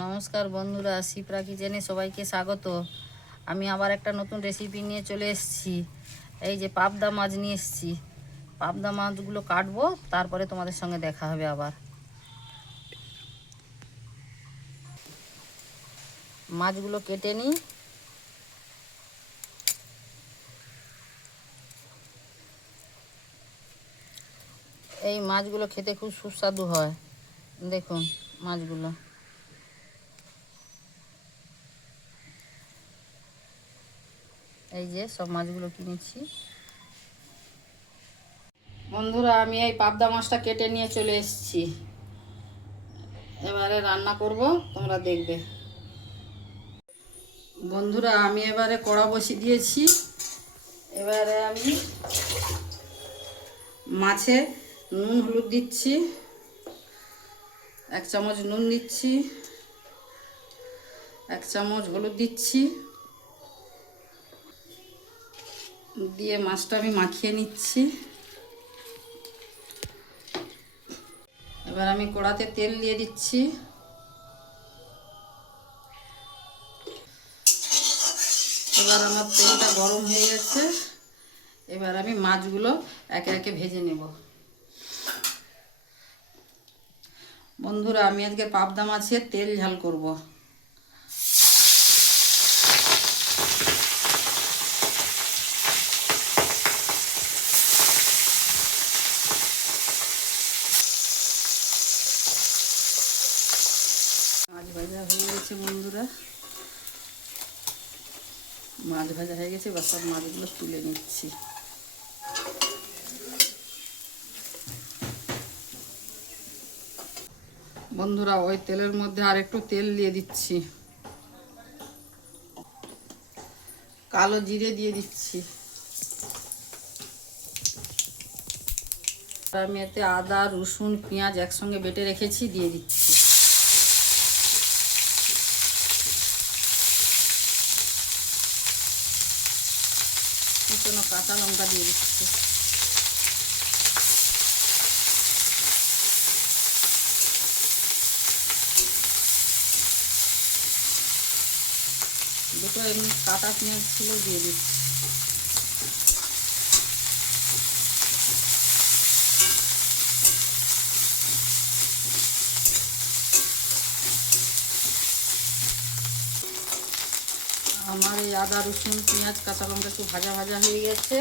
নমস্কার বন্ধুরা, শিপ্রা কিচেনে সবাইকে স্বাগত। আমি আবার একটা নতুন রেসিপি নিয়ে চলে এসেছি। এই যে পাবদা মাছ নিয়ে এসেছি। পাবদা মাছগুলো কাটবো, তারপরে তোমাদের সঙ্গে দেখা হবে আবার। মাছগুলো কেটে নিই। এই মাছগুলো খেতে খুব সুস্বাদু হয়। দেখুন মাছগুলো। এই যে সব মাছগুলো কিনেছি। বন্ধুরা, আমি এই পাবদা মাছটা কেটে নিয়ে চলে এসেছি। এবারে রান্না করব, তোমরা দেখবে। বন্ধুরা, আমি এবারে কড়া বসিয়ে দিয়েছি। এবারে আমি মাছে নুন হলুদ দিচ্ছি। 1 চামচ নুন দিচ্ছি, 1 চামচ হলুদ দিচ্ছি, দিয়ে মাছটা আমি মাখিয়ে নিচ্ছি। এবার আমি কড়াতে তেল দিয়ে দিচ্ছি। এবার আমার তেলটা গরম হয়ে গেছে। এবার আমি মাছগুলো একে একে ভেজে নেব। বন্ধুরা, আমি আজকে পাবদা মাছের তেল ঝাল করব। মাছ ভাজা হয়ে গেছে বন্ধুরা, মাছ ভাজা হয়ে গেছে। এবার সব মাছগুলো তুলে নিচ্ছি। বন্ধুরা, ওই তেলের মধ্যে আর একটু তেল দিয়ে দিচ্ছি। কালো জিরে দিয়ে দিচ্ছি। আমি এতে আদা রসুন পেঁয়াজ একসঙ্গে বেটে রেখেছি, দিয়ে দিচ্ছি। কুচনো কাঁচা লঙ্কা দিয়ে দিচ্ছি। দুটো এমনি কাটা পেঁয়াজ ছিল, দিয়ে দিচ্ছি। আমার এই আদা রসুন পেঁয়াজ কাঁচা লঙ্কা একটু ভাজা ভাজা হয়ে গেছে।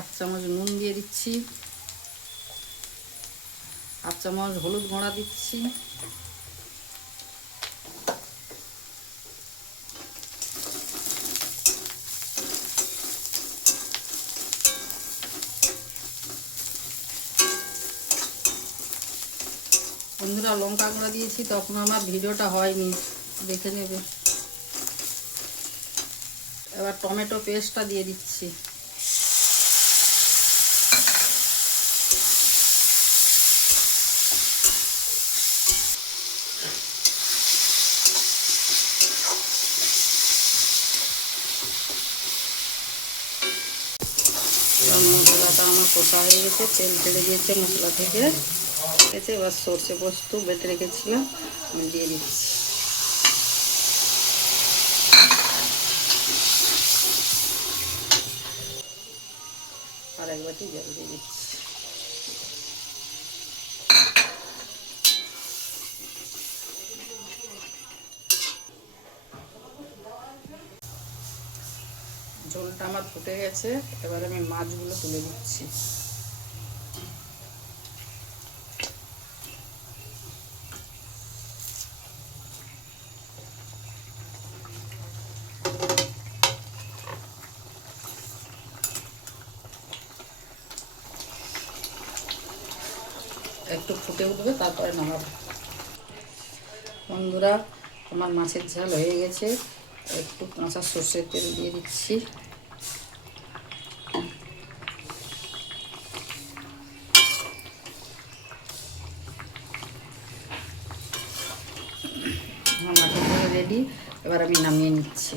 1 চামচ নুন দিয়ে দিচ্ছি, 1 চামচ হলুদ গুঁড়া দিচ্ছি, বন্ধুরা লঙ্কা গুঁড়া দিয়েছি, তখন আমার ভিডিওটা হয়নি, দেখে নেবে। এবার টমেটো পেস্টটা দিয়ে দিচ্ছি। মশলাটা আমার কষা হয়ে গেছে, তেল ছেড়ে দিয়েছে মশলা থেকে। এবার সর্ষে পোস্ত বেটে রেখেছিলাম, আমি দিয়ে দিচ্ছি। আর 1 বাটি জল দিয়ে দিচ্ছি। ঝোলটা আমার ফুটে গেছে। এবার আমি মাছগুলো তুলে দিচ্ছি। একটু ফুটে উঠবে, তারপরে নামাবো। বন্ধুরা, আমার মাছের ঝাল হয়ে গেছে। একটু কাঁচা সর্ষের তেল দিয়ে দিচ্ছি। আমার মাছের ঝাল রেডি। এবার আমি নামিয়ে নিচ্ছি।